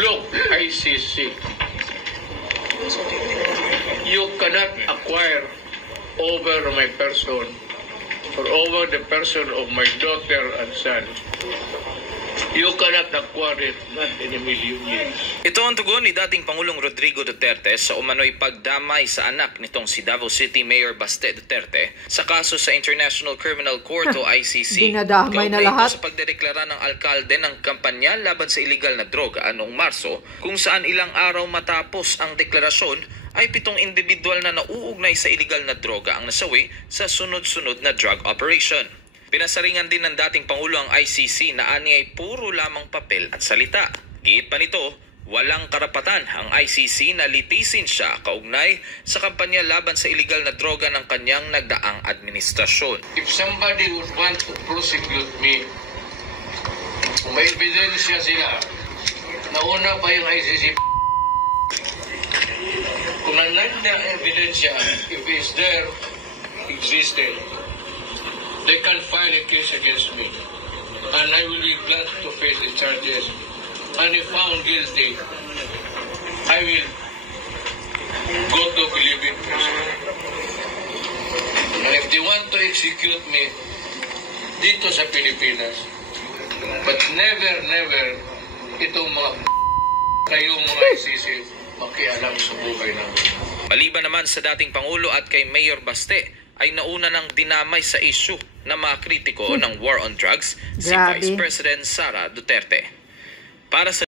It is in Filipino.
Look, ICC, you cannot acquire over my person or over the person of my daughter and son. You cannot acquire it, not in a million years. Ito ang tugon ni dating Pangulong Rodrigo Duterte sa umano'y pagdamay sa anak nitong si Davao City Mayor Baste Duterte sa kaso sa International Criminal Court o ICC. Dinadamay na lahat. Sa pagdedeklara ng alkalde ng kampanya laban sa iligal na droga noong Marso, kung saan ilang araw matapos ang deklarasyon ay 7 individual na nauugnay sa iligal na droga ang nasawi sa sunod-sunod na drug operation. Pinasaringan din ng dating Pangulo ang ICC na ani ay puro lamang papel at salita. Giit pa nito, walang karapatan ang ICC na litisin siya kaugnay sa kampanya laban sa iligal na droga ng kanyang nagdaang administrasyon. If somebody would want to prosecute me, kung may ebidensya sila, nauna pa yung ICC. Kung nandiyan ang ebidensya, if it's there, existed, they can file a case against me. And I will be glad to face the charges. And if found guilty, I will go to Philippine prison. And if they want to execute me, dito sa Pilipinas. But never, itong mga kayong mga ICC makialam sa buhay namin. Maliban naman sa dating Pangulo at kay Mayor Baste, ay nauna ng dinamay sa issue na mga kritiko ng war on drugs si Vice President Sara Duterte. Para sa